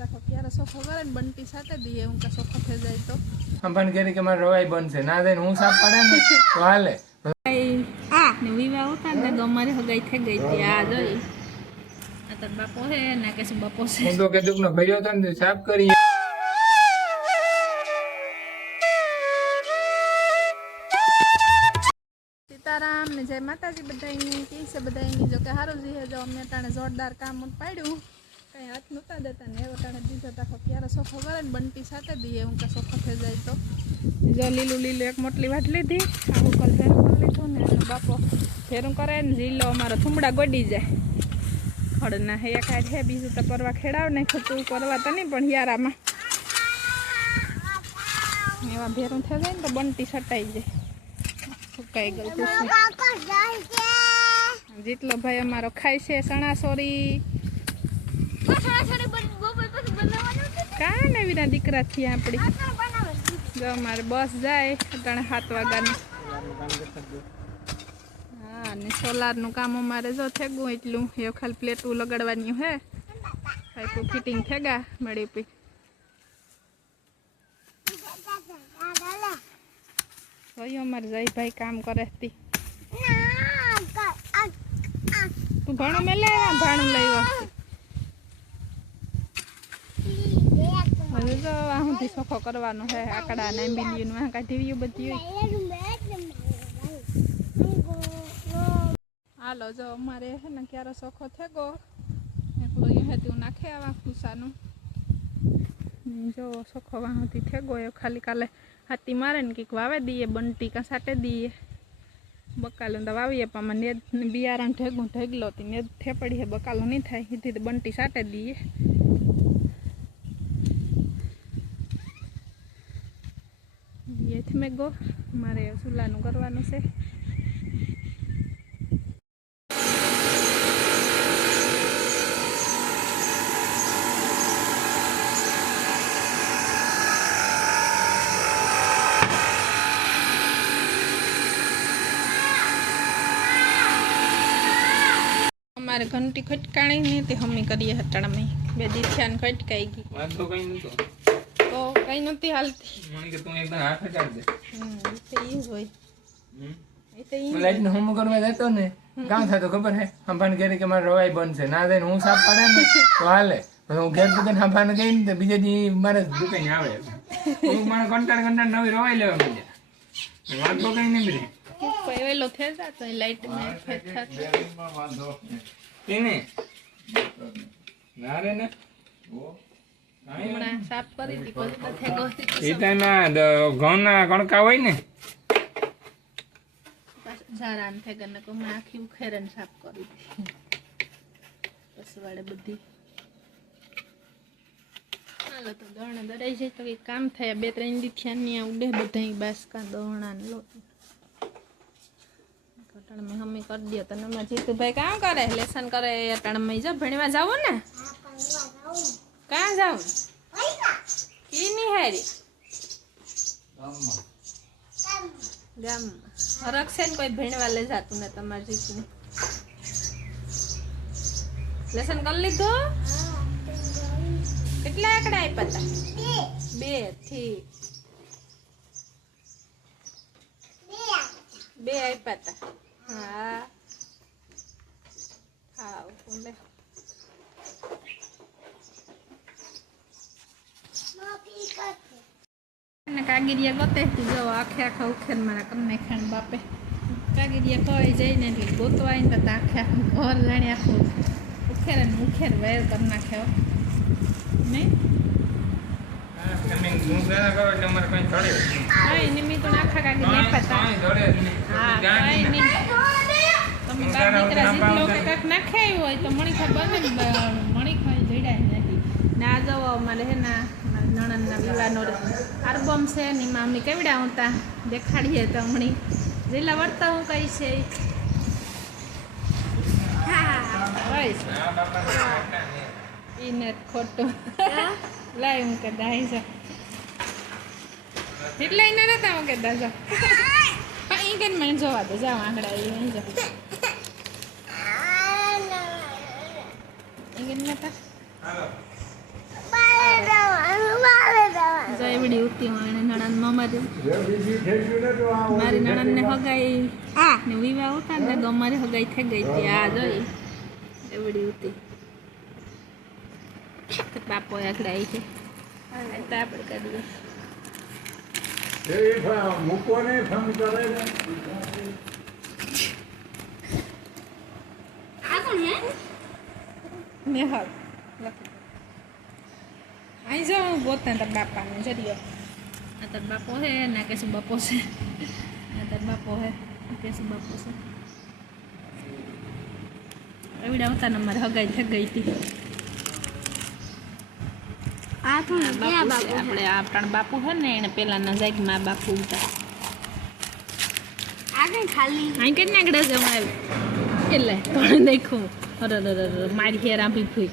ताको क्यारे सोखो करे ने बंटी साथे दिए उनका सोखो थे जाए तो हम पण कह के मारे रवाई बनसे ना दे हूँ साफ पड़े ने तो हाले ने विवाह होता ने तो हमारे हो गई थे गई थी आ जोई आ तो बापो है ना कैसे बापो से હું તો કીધું કે ભર્યો હતો ને સાફ કરી सीताराम ने जय माताजी बधाई की से बधाई जो के हारो जी है जो अमे ताणे जोरदार काम पाड्યું कहीं हाथ नता देता ने एवो ताणे दीजो ताको क्यारे सोखो करे ने बंटी साथे दिए उनका सोखो थे जाए तो जो लीलू लीलू एक मोटली वाट लीधी आखू कल फेरू कर लीधो ने बापो फेरू करे ने जीलो अमारो थुमड़ा गोडी जाए खड़ना है एक आज है बीजू तो परवा खेड़ाव नहीं खतु परवा तो नहीं पण यारामा एवा भेरू थे जाए तो बंटी सटाई जाए सुकाई गल जेटलो भाई अमारो खाय छे सणासोरी का ने विना दीकरा थी आपड़ी जो अमारे बस जाए अटाणे 7 वाग्यानी हाँ ने सोलार नु काम अमारे जो थेगुं एटलुं ए खाली प्लेटू लगाडवानी है पाइपो फिटिंग थेगा मळी पे वही अमर जाई भाई काम करे थी तू भाणो में ले भाणो लईवा हजे जो आहुंथी सोखो करवानो है आकड़ा ने बिलियन में काढीव्यू बधी हालो जो अमारे है ने क्यारे सोखो थेगो एकलो ये हेतु नाखे आवा खुसानो जो सोखो वाहुंथी थेगो ए खाली काले हाथी मारे ने कि वावे दिए बंटी का साटे दिए बकालो तो वावीए पण ने बियारण ठेगुं ठेगलो ती ने थे पड़ी है बकालो नहीं थाय हीधी तो बंटी साटे दिए ये थे में गो मारे सुलानु करवानो से हमारे घंटी खटकाणी नहीं थी हमी करिए हटाड़ा में बे दिथ्यान खटकाई गई વાત તો કઈ નતો तो कई नती हालती મને કે તું એકદમ હાથ હટાડ દે तो ई होय तो ई मैं लाइट होम करवा जातो ने गांव था तो खबर है हम पण कह के मारे रवाई बनसे ना दे हूँ साफ पड़े ने तो हाले तो घर दुकान हम पण गई ने बीजे दी मारे दुकान आवे હું મને કંટાળ નવી રવાઈ લેવા માંડ્યા વાત તો કઈ નહીં બીજી पहले थे जातो लाइट में फेट था તેને ના રે ને ઓ हमणा साफ करी थी कोई तो थे गोती એ ટાઈમમાં ઘઉંના કણકા હોય ને झारान थे गने को मैं आखी उखेरन साफ करी थी बस वाले बुद्धि हालो तो दौड़ा दराई जाए तो काम थाय 2-3 दिथ्या ने उडे बधाई बासका दौड़ा ने लोट कटण में हमें कर दियो तने में जीतू भाई काम करे लेसन करे अटण में जो भणवा जावो ने कहां जाओ की नहीं हैरी गाम रक्षन कोई भणवा ले जातु ने तमार जीतू ने लेसन कर लीधो કેટલા આંકડા આપ્યા હતા 2 થી 2 આપ્યા હતા हाँ हाँ बोले ने कागिरिया गोते जो आखे आखा उखेर मारा कन्ने खान बापे कागिरिया कोई जाई ने એટલે ગોતવાઈ ને તો આખે ઘર જાણે આખું ઉખેર ને ઉખેર વેર કર નાખ્યો નહીં તમે ગુંગરા કરો એટલે અમારે કઈ ચડે કઈ નિમી તો આખા કાગિરિયા પતા કઈ ચડે હા કઈ નહીં તમે બાર દીકરા જેટલો કે કાક નાખ્યા હોય તો મણી ખબર ને મણી ખાઈ જઈડાય નથી ના જાવ અમારે હે ના નણંદના વિવાહનો આલ્બમ છે ની મામની કેવડા હોતા દેખાડીએ તો મણી જેલા વર્તા હું કઈ છે હા બસ ઈને ખોટું લાય હું કે દાઈ જા એટલે ઈને નતા હું કે દાજા પણ ઈ કેન મને જોવા દે જાવ આંગડા ઈ જા ઈ કેન નતા હાલો બાય એવડી ઉતી હોય એને નણંદ મારી નણંદને હગાઈ ને વિવાહ ઉતા ને તો અમારી હગાઈ થઈ ગઈ હતી આ જોઈ એવડી ઉતી બાપો આગળ આવી છે તો આપણે કરીએ નેહલ અહીં જાઉં હું પોતા તાર બાપાને જરીયો આ તાર બાપો હે ના કે શું બાપો છે આ તાર બાપો હે કે શું બાપો છે એવડા ઉતા ને અમારે હગાઈ થઈ ગઈ હતી આપણે આપણા બાપુ હે ને એને પેલાના જાગમાં બાપુ હતા અહીં કઈ નાગડે જવા આવ્યું એટલે પણ દેખો અરે મારી હેર આપી ફૂઈ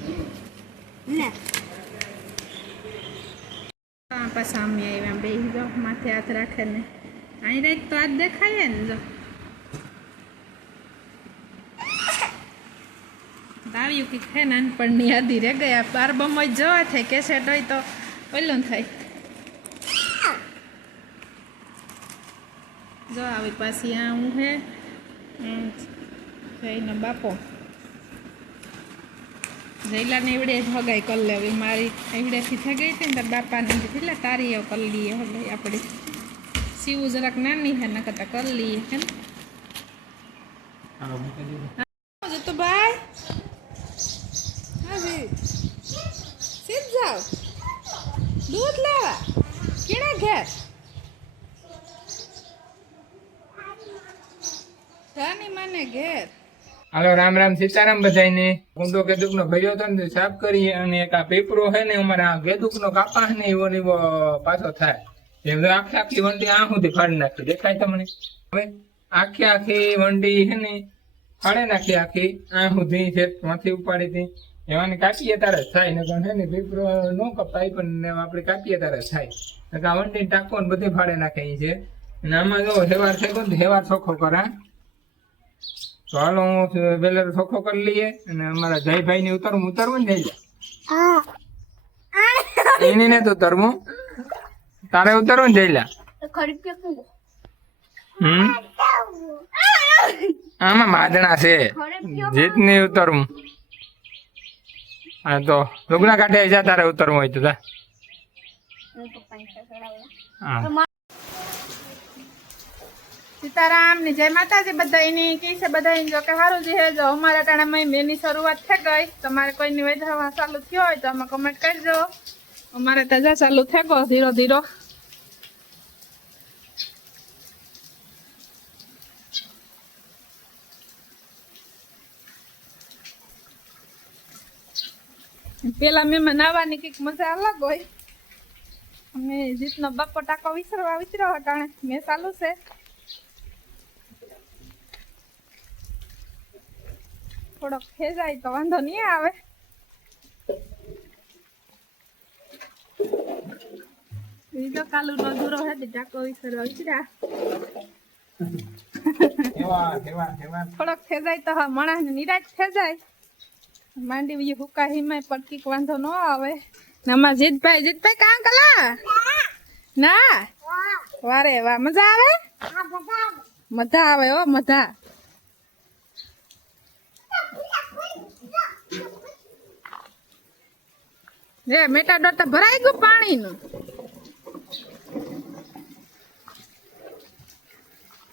પાછા અમે આવ્યા બે જો માથે હાથ રાખે ને અહીં રાત તો હાથ દેખાય ને જો આવ્યું કે હે નાનપણની યાદી રે ગયા બાર બમો જવા થાય કેસેટ હોય તો ઓલું થાય જો આવી પાછી આ હું હે જઈને બાપો જઈલાને એવડે જ હગાઈ કરી લેવી મારી એવડેથી થઈ ગઈ હતી ને તાર બાપાને એટલે તારી એવું કરી લઈએ હગાઈ આપણે સીવું જરાક નાની હે ના કરતા કરી લઈએ હે ને તો ભાઈ હાજી સીધ જાઓ દૂધ લેવા કેડા ઘેર રાની માને ઘેર હાલો રામ રામ સીતારામ બધાને ઊંડો કેદુક નો ભર્યો હતો ને સાફ કરીએ અને એક આ પેપરો છે ને અમારા કેદુક નો કાપા ને એવો ને એવો પાછો થાય એમ તો આખી આખી વંડી આ સુધી ફાડી નાખી દેખાય તમને હવે આખી વંડી છે ને ફાડે નાખી આખી આ સુધી છે માંથી ઉપાડી હતી એવાની કાપીએ તારે થાય ને પણ છે ને પેપરો ન કપાય પણ આપણે કાપીએ તારે થાય આ વંડી ટાંકો ને બધી ફાડે નાખે છે અને આમાં જો હેવાર થઈ ગયો ને હેવાર ચોખ્ખો કરા તો હાલો હું વેલર ચોખ્ખો કરી લઈએ અને અમારા જયભાઈ ને ઉતરવું ને જઈ એની ને તો ઉતરવું તારે ઉતરવું ને જઈલા આમાં માદણા છે જીત ને ઉતરવું હા તો લુગડા કાઢે જા તારે ઉતરવું હોય તો જા હા સીતારામ ની જય માતાજી બધાની કી છે બધાની જો કે સારું છે જો અમારા ટાણામાં મેની શરૂઆત થઈ ગઈ તમારે કોઈની વધારવા ચાલુ થયો હોય તો આમાં કમેન્ટ કરજો અમારે તાજા ચાલુ થઈ ગયો ધીરો ધીરો પેલા મેં નાવાની કઈક મજા અલગ હોય અમે જીતનો બાપો ટાકો વિચરો હટાણે મેં ચાલુ છે થોડોક ખેંચાય તો વાંધો નહીં આવે બીજો કાલુ નો દૂરો હે ટાકો વિસરવા વિચરા થોડોક ખેંચાય તો હા માણસ ને નિરાશ ખેંચાય માંડી હુકા હિમાય પડકી વાંધો ન આવે નમા જીતભાઈ કાં કલા ના વારે વાહ મજા આવે મજા આવે ઓ મજા રે મેટા ડોર તો ભરાઈ ગયું પાણી નું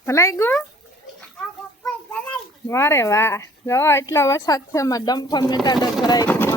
ભલાઈ ગયું વારે વાહ જો એટલો વરસાદ છે એમાં ડમ્ફર મેટા ડોર ભરાઈ ગયું